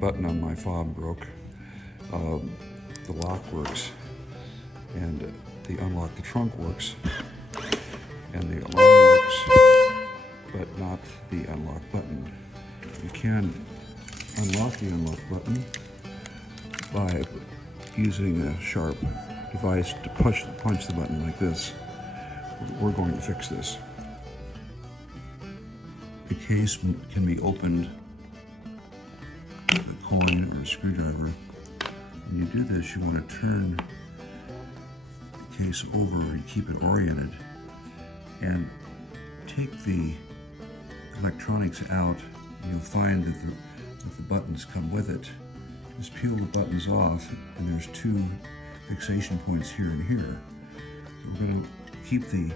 button on my fob broke. The lock works, and the unlock the trunk works, and the alarm works, but not the unlock button. You can unlock the unlock button by using a sharp device to punch the button like this. We're going to fix this. The case can be opened with a coin or a screwdriver. When you do this, you want to turn the case over and keep it oriented, and take the electronics out, and you'll find that the buttons come with it. Just peel the buttons off, and there's two fixation points here and here. So we're going to keep the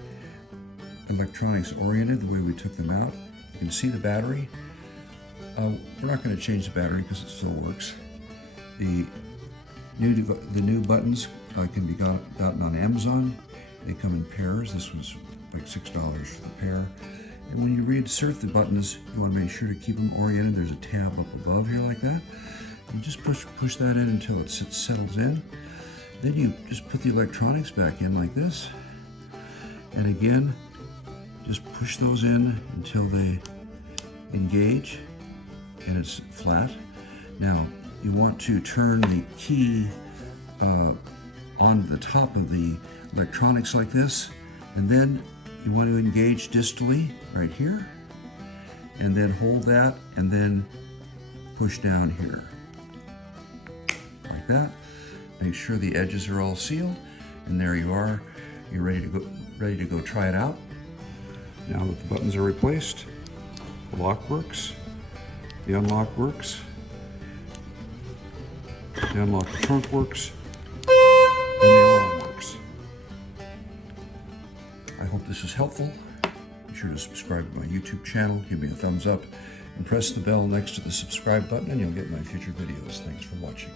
electronics oriented the way we took them out. You can see the battery. We're not going to change the battery because it still works. The new buttons can be gotten on Amazon. They come in pairs. This was like $6 for the pair. And when you reinsert the buttons, you want to make sure to keep them oriented. There's a tab up above here like that. You just push that in until it settles in. Then you just put the electronics back in like this. And again, just push those in until they engage and it's flat. Now, you want to turn the key on the top of the electronics like this, and then you want to engage distally right here, and then hold that, and then push down here like that. Make sure the edges are all sealed, and there you are. You're ready to go try it out. Now that the buttons are replaced, the lock works, the unlock works, the unlock the trunk works, and the alarm works. I hope this is helpful. Be sure to subscribe to my YouTube channel, give me a thumbs up, and press the bell next to the subscribe button, and you'll get my future videos. Thanks for watching.